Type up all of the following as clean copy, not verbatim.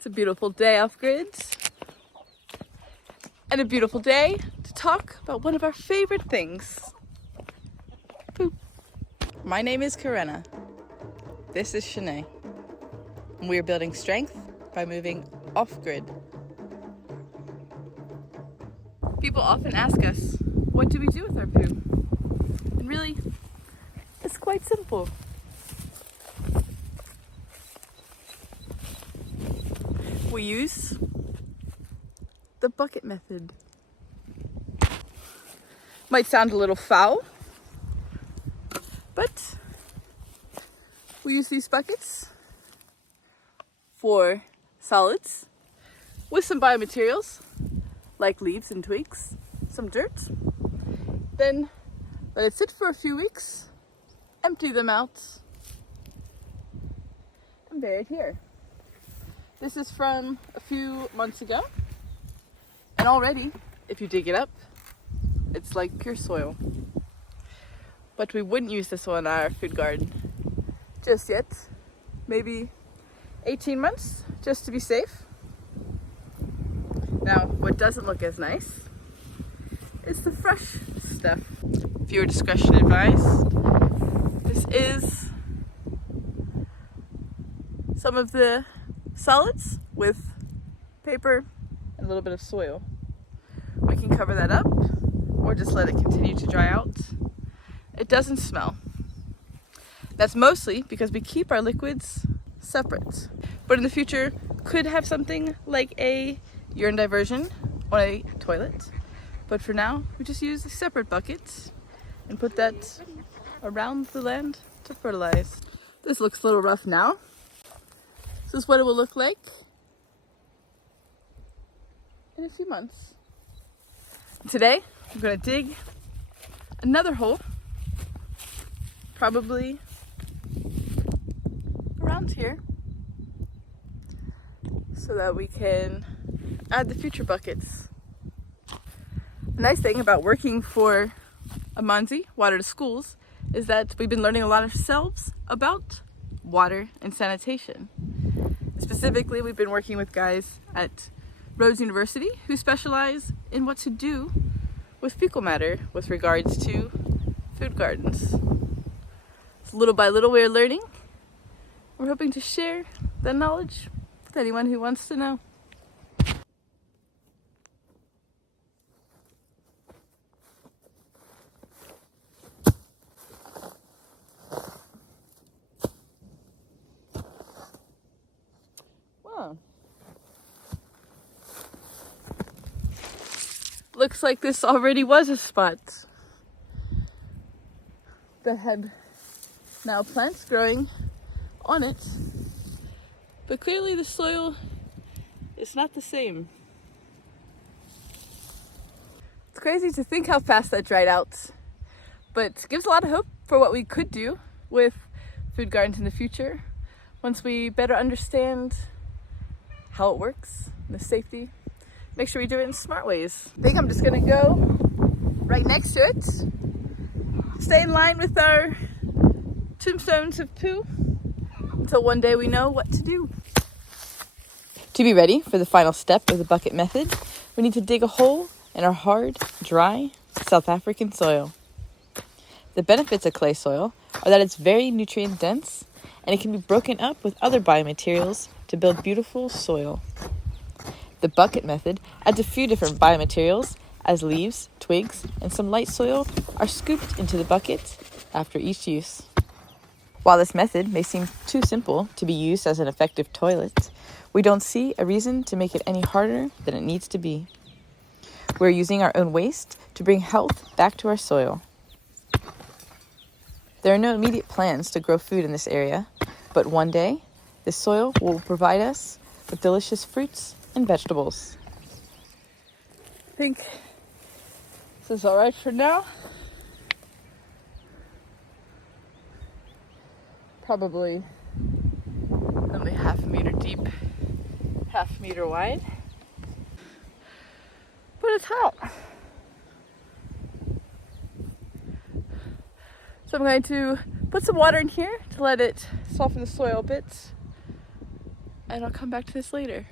It's a beautiful day Offgrid, and a beautiful day to talk about one of our favorite things, poop. My name is Carenna. This is Shanae. And we are building strength by moving off-grid. People often ask us, what do we do with our poop? And really, it's quite simple. We use the bucket method. Might sound a little foul, but we use these buckets for solids with some biomaterials like leaves and twigs, some dirt. Then let it sit for a few weeks, empty them out, and bury it here. This is from a few months ago, and already, if you dig it up, it's like pure soil. But we wouldn't use this one in our food garden just yet. Maybe 18 months, just to be safe. Now, what doesn't look as nice is the fresh stuff. Viewer discretion advised. This is some of the solids with paper and a little bit of soil. We can cover that up or just let it continue to dry out. It doesn't smell. That's mostly because we keep our liquids separate. But in the future, could have something like a urine diversion on a toilet. But for now, we just use a separate bucket and put that around the land to fertilize. This looks a little rough now. This is what it will look like in a few months. Today, I'm going to dig another hole, probably around here, so that we can add the future buckets. The nice thing about working for Amanzi, Water to Schools, is that we've been learning a lot ourselves about water and sanitation. Specifically, we've been working with guys at Rhodes University who specialize in what to do with fecal matter with regards to food gardens. So little by little we're learning. We're hoping to share that knowledge with anyone who wants to know. Wow. Looks like this already was a spot that had now plants growing on it, but clearly the soil is not the same. It's crazy to think how fast that dried out, but gives a lot of hope for what we could do with food gardens in the future once we better understand how it works and the safety. Make sure we do it in smart ways. I think I'm just gonna go right next to it, stay in line with our tombstones of poo until one day we know what to do. To be ready for the final step of the bucket method, we need to dig a hole in our hard, dry South African soil. The benefits of clay soil are that it's very nutrient dense and it can be broken up with other biomaterials to build beautiful soil. The bucket method adds a few different biomaterials as leaves, twigs, and some light soil are scooped into the bucket after each use. While this method may seem too simple to be used as an effective toilet, we don't see a reason to make it any harder than it needs to be. We're using our own waste to bring health back to our soil. There are no immediate plans to grow food in this area, but one day, this soil will provide us with delicious fruits and vegetables. I think this is all right for now. Probably only half a meter deep, half a meter wide, but it's hot. So I'm going to put some water in here to let it soften the soil a bit and I'll come back to this later.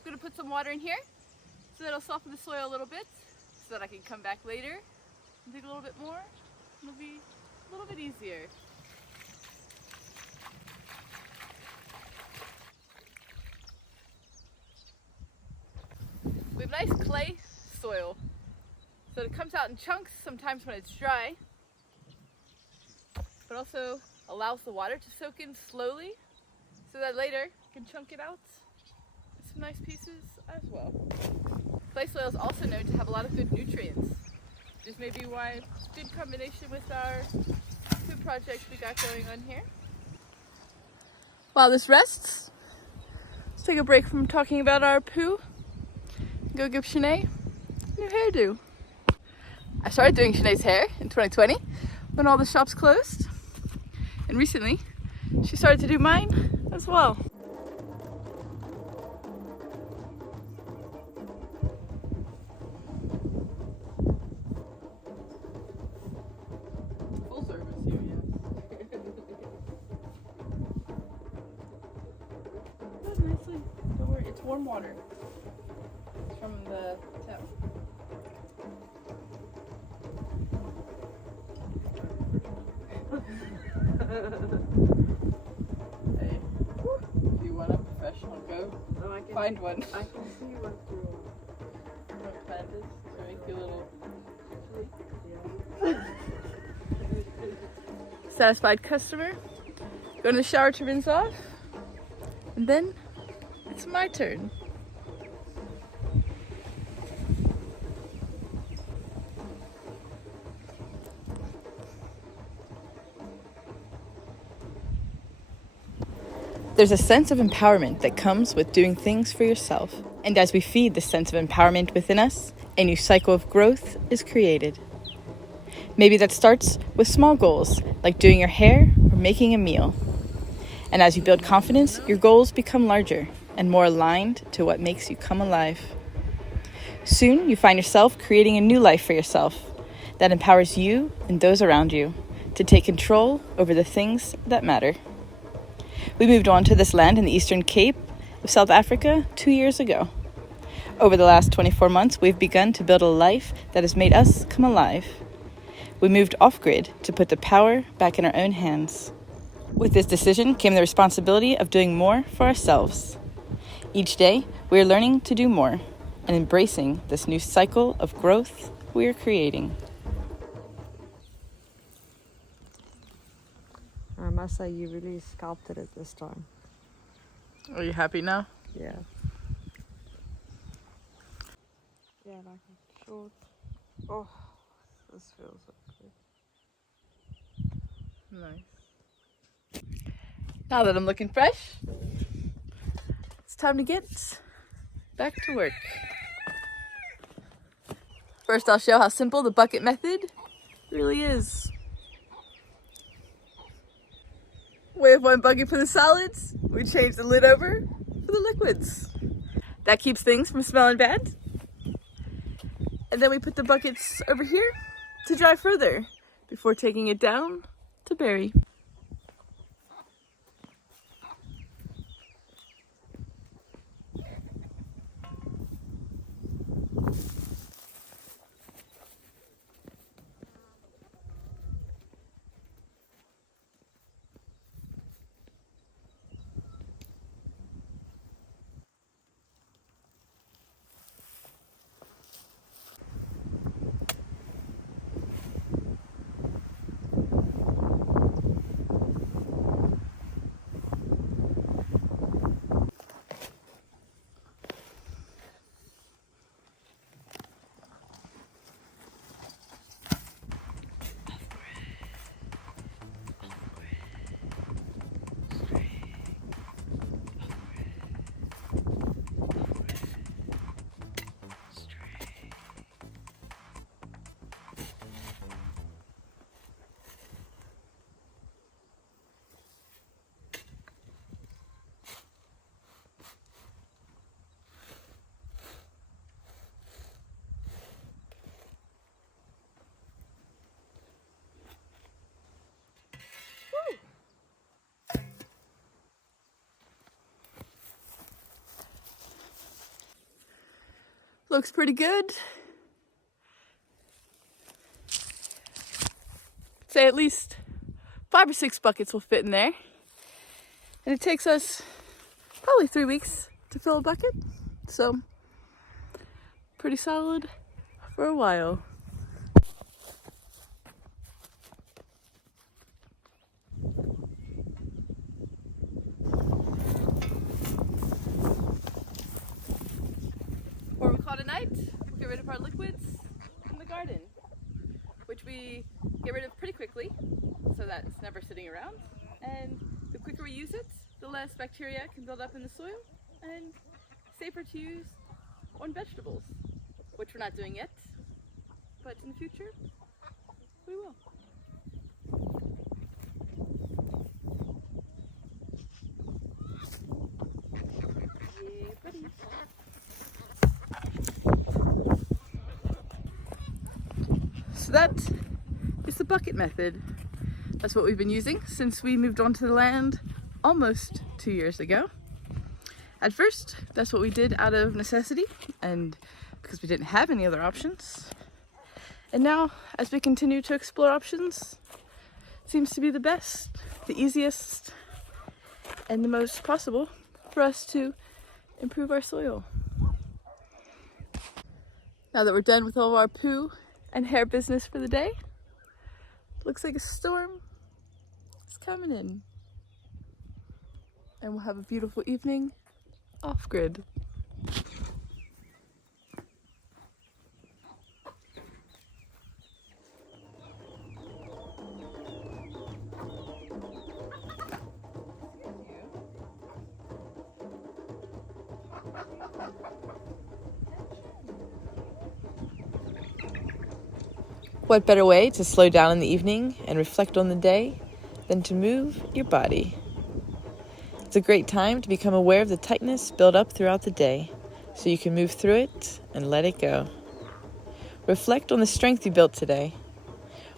I'm gonna put some water in here so that it'll soften the soil a little bit so that I can come back later and dig a little bit more. It'll be a little bit easier. We have nice clay soil, so it comes out in chunks sometimes when it's dry, but also allows the water to soak in slowly so that later you can chunk it out with some nice pieces as well. Clay soil is also known to have a lot of good nutrients, which is maybe why it's a good combination with our food project we got going on here. While this rests, let's take a break from talking about our poo. Go give Shanae a new hairdo. I started doing Shanae's hair in 2020 when all the shops closed, and recently she started to do mine as well. Full service here, yes. Good, nicely. Don't worry, it's warm water. It's from the tap. Hey, if you want a professional, go find one. I can see one through. What kind is? Or make you a little. Satisfied customer. Go in the shower to rinse off, and then it's my turn. There's a sense of empowerment that comes with doing things for yourself. And as we feed this sense of empowerment within us, a new cycle of growth is created. Maybe that starts with small goals, like doing your hair or making a meal. And as you build confidence, your goals become larger and more aligned to what makes you come alive. Soon, you find yourself creating a new life for yourself that empowers you and those around you to take control over the things that matter. We moved on to this land in the Eastern Cape of South Africa 2 years ago. Over the last 24 months, we've begun to build a life that has made us come alive. We moved off-grid to put the power back in our own hands. With this decision came the responsibility of doing more for ourselves. Each day, we are learning to do more and embracing this new cycle of growth we are creating. I must say, you really sculpted it this time. Are you happy now? Yeah. Yeah, like a short. Oh, this feels so good. Nice. Now that I'm looking fresh, it's time to get back to work. First, I'll show how simple the bucket method really is. We have one bucket for the solids. We change the lid over for the liquids. That keeps things from smelling bad. And then we put the buckets over here to dry further before taking it down to bury. looks pretty good. Say at least 5 or 6 buckets will fit in there. And it takes us probably 3 weeks to fill a bucket. So pretty solid for a while. Before we call it a night, we'll get rid of our liquids in the garden, which we get rid of pretty quickly, so that it's never sitting around. And the quicker we use it, the less bacteria can build up in the soil, and safer to use on vegetables, which we're not doing yet, but in the future, we will. Yeah, buddy. So that is the bucket method. That's what we've been using since we moved onto the land almost 2 years ago. At first, that's what we did out of necessity and because we didn't have any other options. And now, as we continue to explore options, it seems to be the best, the easiest, and the most possible for us to improve our soil. Now that we're done with all of our poo and hair business for the day, looks like a storm is coming in. And we'll have a beautiful evening off-grid. What better way to slow down in the evening and reflect on the day than to move your body? It's a great time to become aware of the tightness built up throughout the day so you can move through it and let it go. Reflect on the strength you built today.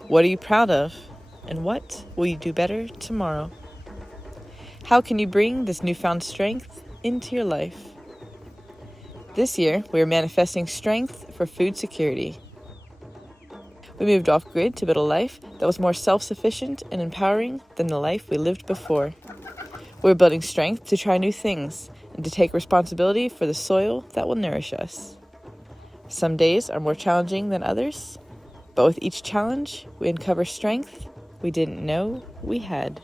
What are you proud of? And what will you do better tomorrow? How can you bring this newfound strength into your life? This year, we are manifesting strength for food security. We moved off-grid to build a life that was more self-sufficient and empowering than the life we lived before. We're building strength to try new things and to take responsibility for the soil that will nourish us. Some days are more challenging than others, but with each challenge, we uncover strength we didn't know we had.